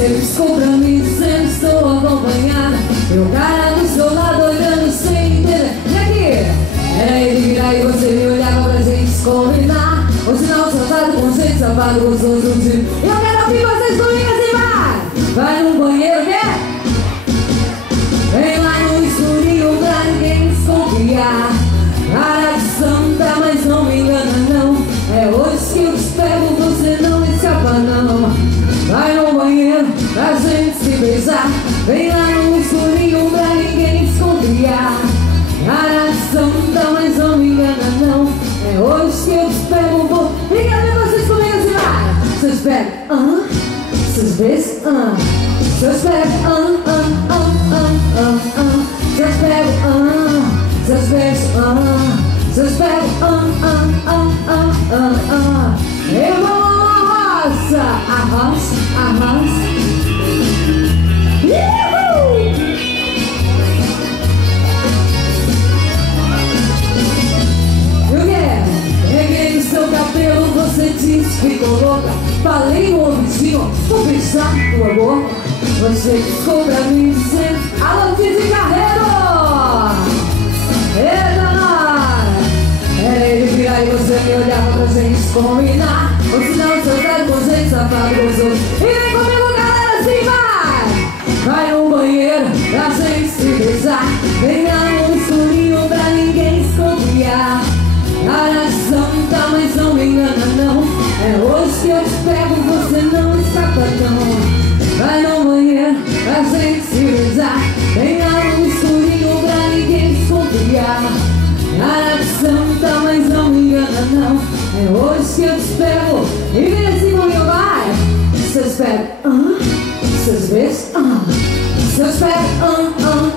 Você piscou pra mim dizendo estou acompanhada. E o cara do seu lado olhando sem entender. E aqui? Era ele virar e você me olhava pra gente se combinar. O sinal safado com jeito safado gostoso de... Eu quero ouvir vocês comigo assim, vai! Vai no banheiro, quer? Vem lá no escurinho pra ninguém desconfiar. Cara de santa, mas não me engana não. É hoje que eu te pego, você não escapa não. Vai no banheiro pra gente se beijar. Vem lá no escurinho pra ninguém desconfiar. Cara de santa, mas não me engana não. É hoje que eu te pego, vou... Fica bem vocês comigo assim, vai! Vocês pegam, vocês beijam, vocês pegam, vocês pegam, vocês beijam, vocês pegam, arrasa, arrasa, arrasa. Peguei no seu cabelo, você disse que ficou louca. Falei no ouvidinho, vou beijar tua boca. Você ficou pra mim dizendo, alô, Didi Carreiro! Eita, nós! Era ele virar e você me olhava pra gente combinar. O sinal do seu cara com gente safado gostoso. E vem comigo, galera, assim vai! Vai no banheiro pra gente se beijar. Vem lá no escurinho pra ninguém desconfiar. Cara de santa, mas não me engana não. É hoje que eu te pego, você não escapa não. Vai no banheiro pra gente se beijar. Vem lá no escurinho pra ninguém desconfiar. Cara de santa, mas não me engana não. É hoje que eu te pego. E vem assim comigo, vai! Vocês pegam, vocês beijam, vocês pegam,